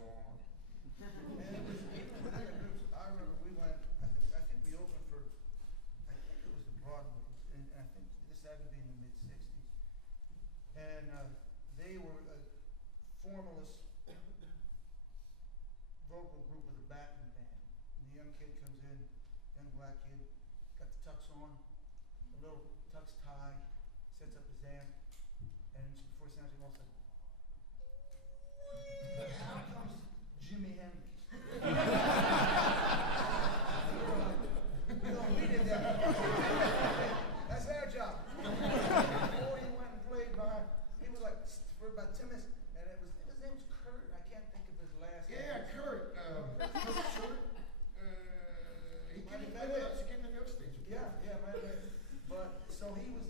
song. And it was even with the groups. I remember we went. I think we opened for. I think it was the Broadways, and I think this had to be in the mid '60s. And they were a formalist vocal group with a backing band. And the young kid comes in, young black kid, got the tux on, a little tux tie, sets up his amp, and before he sounds, all of a sudden, out comes Jimi Hendrix. We did that. That's our job. Before he went and played behind, he was like for about 10 minutes, and his name was Kurt. I can't think of his last name. Yeah, Kurt. Kurt Short. He came to the upstage. Yeah, might have been. But so he was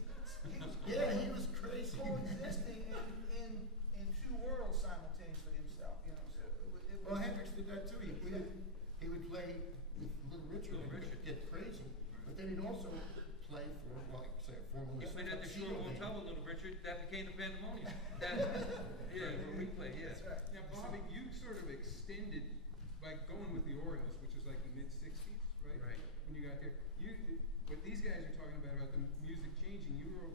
crazy. Coexisting in two worlds simultaneously himself, you know. So it was Well, Hendrix did that too. He would play with Little Richard and get crazy, but then he'd also play for, well, like say, a formalist. He played at the Shore Motel with Little Richard. That became the Pandemonium. Where we play. Yeah. That's right. Now, Bobby, you sort of extended by going with the Orioles, which is like the mid '60s, right? Right. When you got there, what these guys are talking about the music changing, you were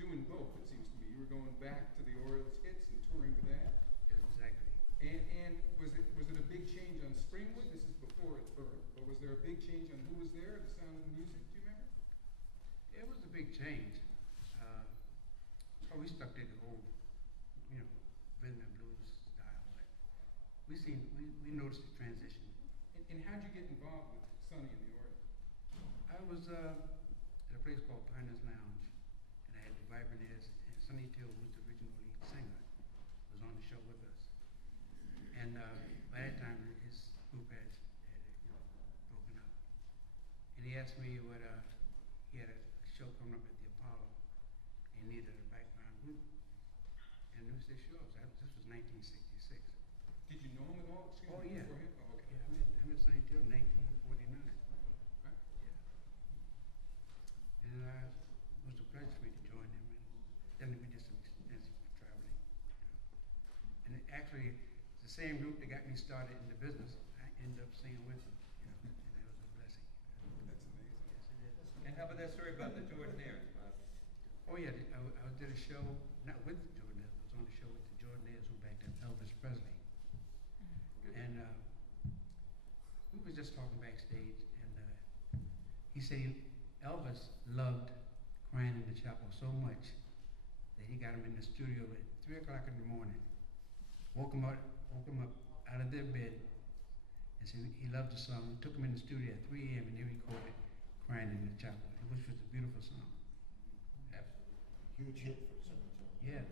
doing both. It seems to me you were going back to the Orioles hits and touring with that. Yeah, exactly. And was it a big change on Springwood? This is before its birth, but was there a big change on who was there, the sound of the music? Do you remember? It was a big change. We stuck to the whole, rhythm and blues style. But we noticed the transition. And how'd you get involved with Sonny and the Orioles? I was at a place called Pioneers Lounge, and I had the Vibraniers, and Sonny Till, who was the original lead singer, was on the show with us. And by that time, his group had broken up. And he asked me what he had a show coming up at the Apollo, and needed a background group. And we said, sure. So this was 1966. Did you know him at all? Oh, yeah. Beforehand? Oh, okay. Yeah, I met Sonny Till in 1949. Right. Yeah. And it was a pleasure for me to join them. And then we did some extensive traveling. And actually, the same group that got me started in the business, I ended up singing with them. And that was a blessing. That's amazing. Yes, it is. And how about that story about the Jordanaires, Bob? Oh yeah, I did a show, not with the Jordanaires, I was on the show with the Jordanaires who backed up Elvis Presley. And we were just talking backstage, and he said Elvis loved Crying in the Chapel so much that he got him in the studio at 3 o'clock in the morning, woke him up out of their bed, and said he loved the song, took him in the studio at 3 a.m. and they recorded Crying in the Chapel, which was a beautiful song. Absolutely. Huge hit for Senator. Yeah.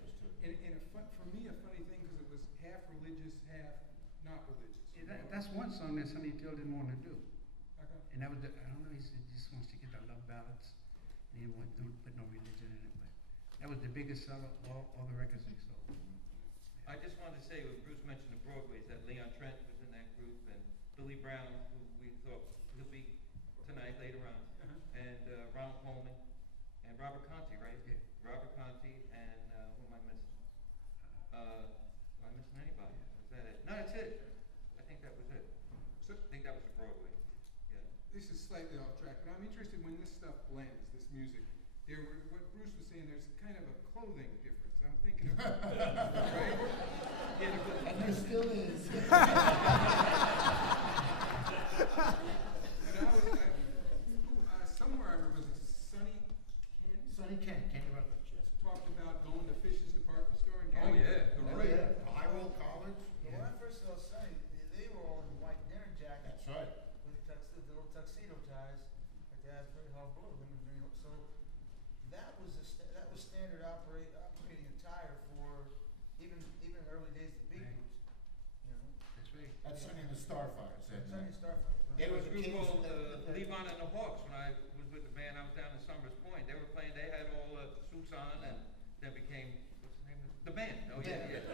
And for me, a funny thing, because it was half religious, half not religious. Yeah, that's one song that Sonny Till didn't want to do. Okay. And that was, I don't know, he said he just wants to get the love ballads, and he didn't want to put no religion in it, but that was the biggest seller of all the records they sold. I just wanted to say, when Bruce mentioned the Broadways, that Leon Trent was in that group, and Billy Brown, who we thought he'll be tonight later on, and Ronald Coleman, and Robert Conti, right? Yeah. Robert Conti, and who am I missing? Am I missing anybody? Is that it? No, that's it. I think that was it. So I think that was the Broadway. Yeah. this is slightly off track, but I'm interested when this stuff blends, this music. What Bruce was saying, there's kind of a clothing difference. I'm thinking of, right? Yeah, And there still is. Somewhere I remember, was it Sonny Ken? Sonny Ken, Kenny Rutledge, yes. Talked about going to Fish's department store and getting the Oh, right. yeah. High-roll college. When I first saw Sonny, they were all in white dinner jackets. That's right. With the little tuxedo ties, like the Asbury Park blue. So that was standard operating attire for even early days of the big groups. You know. That's right. That's Sonny and the Starfires. Sonny and Starfire. It was a group called Levon and the Hawks. When I was with the band, I was down in Summers Point. They were playing. They had all suits on, and then became what's the name of the band? Oh yeah, yeah.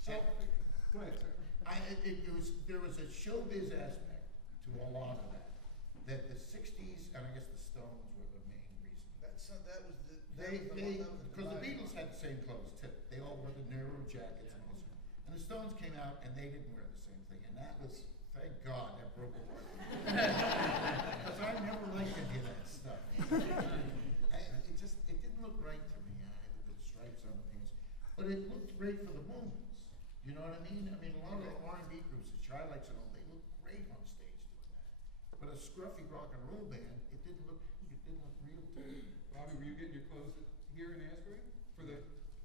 So, go ahead, sir. There was a showbiz aspect to a lot of that. That the '60s and I guess the Stones were the main reason. That was the Because the Beatles had had the same clothes too. They all wore the narrow jackets and all that. And the Stones came out and they didn't wear the same thing. And that was, thank God, that broke a heart. Because I never liked any of that stuff. It didn't look right to me, with the stripes on the pants. But it looked great for the moments. You know what I mean? I mean, a lot of the R&B groups, the Chi-Lites and all, they look great on stage doing that. But a scruffy rock and roll band, it didn't look real to me. Bobby, were you getting your clothes here in Asbury for the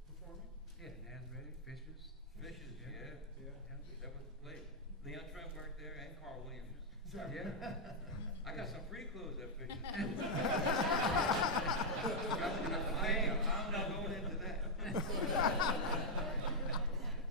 performing? Yeah, in Asbury, Fishers. Fishes, yeah. Yeah. That was the place. Leon Trent worked there and Carl Williams. Yeah. I got some free clothes at Fishes too. I'm not going into that.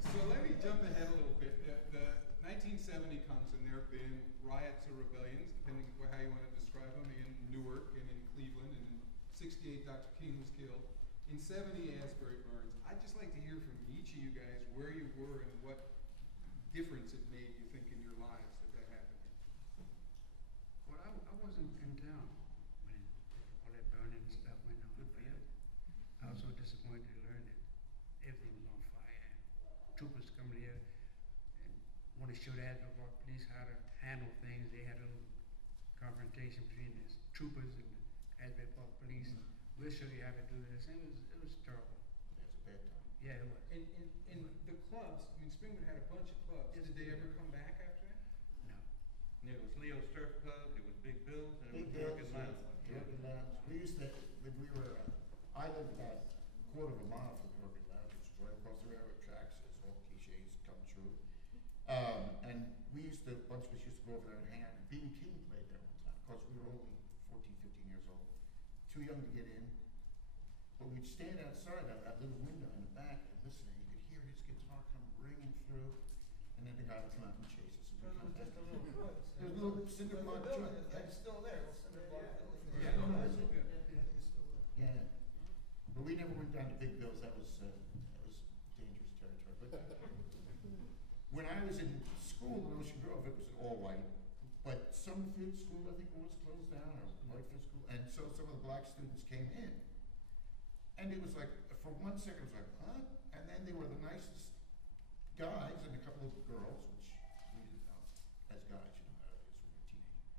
So let me jump ahead a little bit. The 1970 comes and there have been riots or rebellions, depending on how you want to describe them, in Newark and in Cleveland, and in 68 Dr. King was killed. In 70, Asbury burns. I'd just like to hear from each of you guys where you were and what difference it made, you think, in your lives that happened. Well, I wasn't in town when all that burning and stuff went on. Good for you. I was so disappointed to learn that everything was on fire. Troopers come here and want to show the Asbury Park police how to handle things. They had a little confrontation between the troopers and the Asbury Park police. We'll show you how to do this. And it was terrible. That's a bad time. Yeah, it was. And the clubs, I mean, Springwood had a bunch of clubs. Yes, Did they it ever did. come back after that? No. There was Leo's Surf Club, there was Big Bill's, and Big there was Bill's, Durkin Lounge. Durkin Lounge. We used to, when we were, I lived about a quarter of a mile from Durkin Lounge, which is right across the railroad tracks, as all cliches come true. And we used to, a bunch of us used to go over there and hang out. And B.B. King played there one time. Of course, we were only 14, 15 years old. Too young to get in. But we'd stand outside that little window in the back and listen, and you could hear his guitar come ringing through. And then the guy would come out and chase us. And we'd come back. Just a little place. It was a little cinder block joint. It's still there, well, cinder block building. Yeah. Yeah. It's still there. Yeah, but we never went down to Big Bill's. That was dangerous territory. But when I was in school in Ocean Grove, it was all white. But Summerfield School, I think, was closed down, or Whitefield School, and so some of the black students came in. And it was like, for 1 second, it was like, huh? And then they were the nicest guys and a couple of girls, which we didn't know as guys, you know how it is when you're a teenager.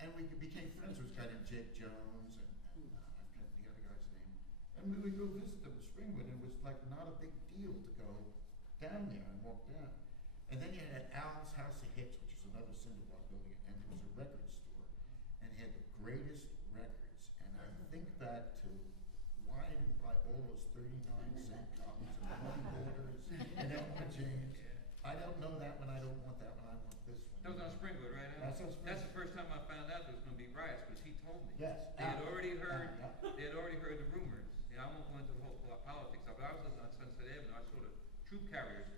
And we became friends with this guy named Jake Jones, and I forget the other guy's name. And we would go visit them in Springwood, and it was like not a big deal to go down there and walk down. And then you had Al's House of Hits, which is another cinder block building, and it was a record store. And it had the greatest records. And I think back to why I didn't buy all those 39-cent copies of Money Borders and Elmer James. I don't know that one, I don't want that one, I want this one. That was on Springwood, right, Al? That's on Springwood. That's the first time I found out there was gonna be riots, because he told me. Yes. They had already heard, Yeah. they had already heard the rumors. I won't go into the whole politics of it. I was listening on Sunset Avenue, I saw the troop carriers